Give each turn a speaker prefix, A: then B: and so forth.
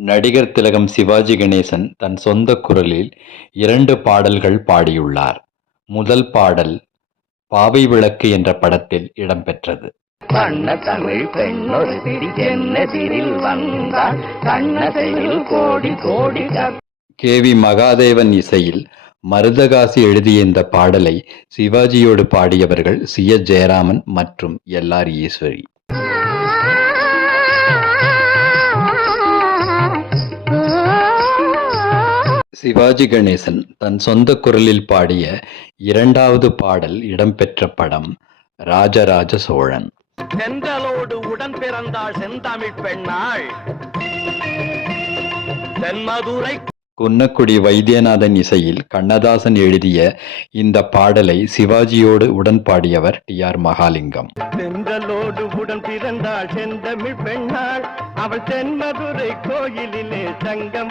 A: நடிகர் திலகம் சிவாஜி கணேசன் தன் சொந்த குரலில் இரண்டு பாடல்கள் பாடியுள்ளார். முதல் பாடல் பாவை விளக்கு என்ற படத்தில் இடம்பெற்றது.
B: தமிழ் பெண்ணொரு கண்ணசையில் கோடி கோடி
A: கே. வி. மகாதேவன் இசையில் மருதகாசி எழுதிய இந்த பாடலை சிவாஜியோடு பாடியவர்கள் சி. எஸ். ஜெயராமன் மற்றும் எல். ஆர். ஈஸ்வரி. சிவாஜி கணேசன் தன் சொந்த குரலில் பாடிய இரண்டாவது பாடல் இடம்பெற்ற படம் ராஜராஜ சோழன்.
B: செந்தலோடு உடன் பிறந்தாள் செந்தமிழ் பெண்ணாள் தென்மதுரை
A: குன்னக்குடி வைத்தியநாதன் இசையில் கண்ணதாசன் எழுதிய இந்த பாடலை சிவாஜியோடு உடன் பாடியவர் டி. ஆர். மகாலிங்கம்.
B: செந்தலோடு உடன் பிறந்தாள் செந்தமிழ் பெண்ணாள் அவள் தென்மதுரை கோயிலிலே சங்கம்